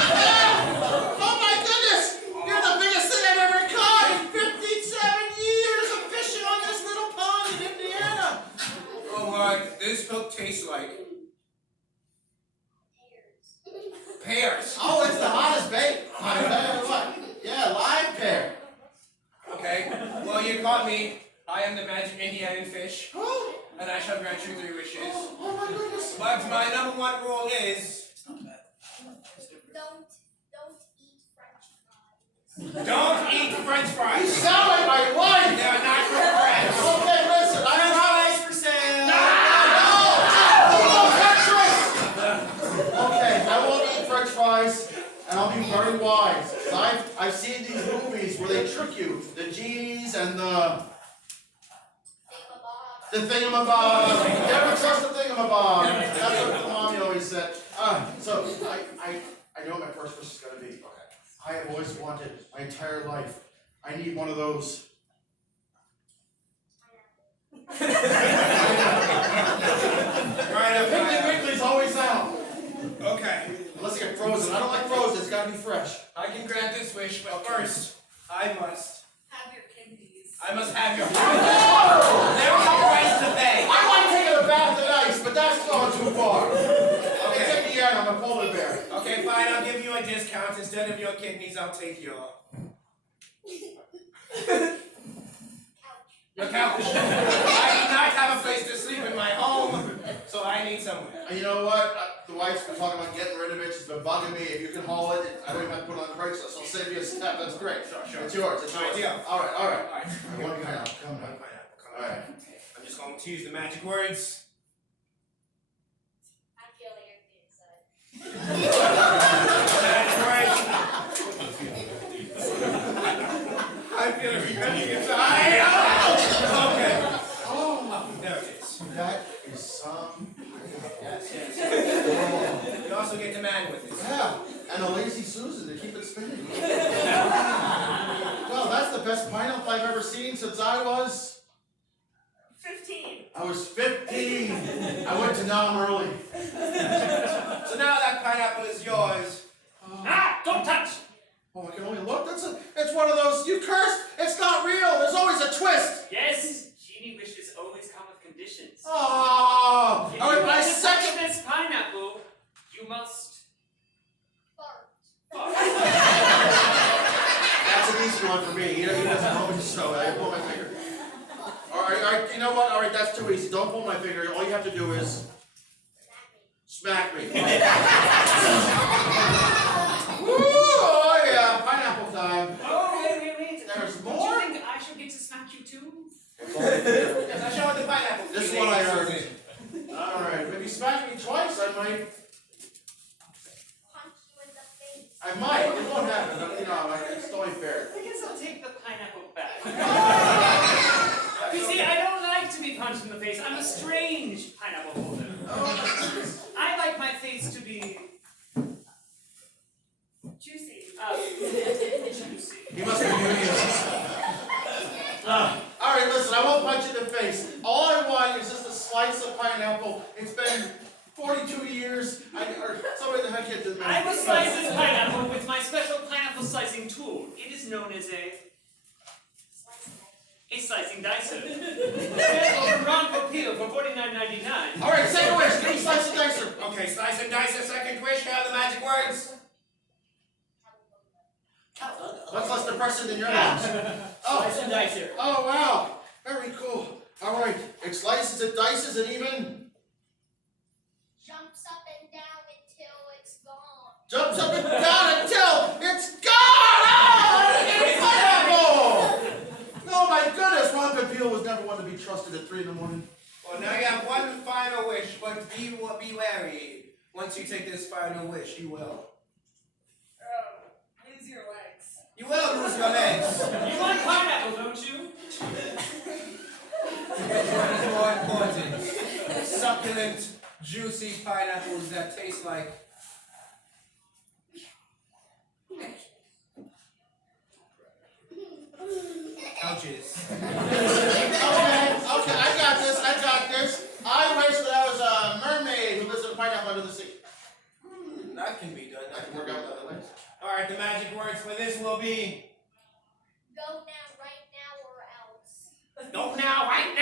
Oh my goodness! You're the biggest thing I've ever caught in 57 years of fishing on this little pond in Indiana. Oh, this hook tastes like pears. Oh, it's the hottest bait. I tell you what. Yeah, live pear. Okay, well, you caught me. I am the magic Indian fish, Oh, and I shall grant you 3 wishes. oh my goodness. But my #1 rule is don't eat French You fries. sound like my wife. They're not for friends. Okay, listen. I French promise. fries for sale. Okay, I won't eat French fries, and I'll be very wise. I've seen these movies where they trick you, the G's and the thingamabob. Never trust the thingamabob. That's what Mommy always said. So I know what my first wish is gonna be. I have always wanted my entire life. I need one of those. Right up. Piggly Wiggly's always out. Okay, Unless it get frozen. I don't like frozen. It's gotta be fresh. I can grant this wish, but first, I must Have your kidneys. have your There is a price to pay. I like taking a bath in ice, but that's going too far. Okay. It's in the end. I'm a polar bear. Okay, fine, I'll give you a discount. Instead of your kidneys, I'll take your couch. I do not have a place to sleep in my home, so I need somewhere. And you know what? The wife's been talking about getting rid of it. She's been bugging me. If you can haul it, I don't even have to put it on Craigslist. I'll save you a step. That's great. Sure. It's yours. It's yours. Ideal. All right. All right. One pineapple. Come on. All right. I'm just going to use the magic words. I feel like everything inside. Magic words. I feel like everything inside. Okay. Oh, There it is. that is some. Yes. You also get the man with it. Yeah, and a lazy Susan to keep it spinning. Well, that's the best pineapple I've ever seen since I was 15. 15. I went to Nam early. So now that pineapple is yours. Don't touch! Oh, I can only look. It's one of those. You cursed. It's not real. There's always a twist. Yes, genie wishes always come with conditions. Oh, If all right, you my want to touch second. this pineapple, you must Fart. fart. That's an easy one for me. He doesn't know me, so I pull my finger. All right. You know what? All right, that's too easy. Don't pull my finger. All you have to do is smack me. Woo! Oh yeah, pineapple time. Oh, wait. There's Don't more? you think I should get to smack you too? Yes, I show the pineapple. This one I heard. All right, maybe smack me twice. I might. Punch you in the face. I might. It won't happen. You know, it's only fair. I guess I'll take the pineapple back. You see, I don't like to be punched in the face. I'm a strange pineapple holder. I like my face to be Juicy. juicy. He must be doing all right, listen. I won't punch you in the face. All I want is just a slice of pineapple. It's been 42 years. Or somebody the heck hit this man. I will slice this pineapple with my special pineapple slicing tool. It is known as a slicing dicer. Available from Ron Popeil for $49.99. All right, second wish. Give me slice and dicer. Okay, slice and dice a second wish. Have the magic words. That's less depressing than your house. Slice and dicer. Oh, wow. Very cool. All right. It slices, it dices, and even Jumps up and down until it's gone. jumps up and down until it's gone! Oh, it's pineapple! Oh, my goodness. Ron Popeil was never one to be trusted at 3 in the morning. Well, now you have one final wish, but be wary. Once you take this final wish, you will. Lose your legs. You will lose your legs. You like pineapple, don't you? What is more important? Succulent, juicy pineapples that taste like couches. Okay, I got this. I wish that I was a mermaid who lives in a pineapple under the sea. That can be done. Alright, the magic words for this will be Go now, right now, or else. go now, right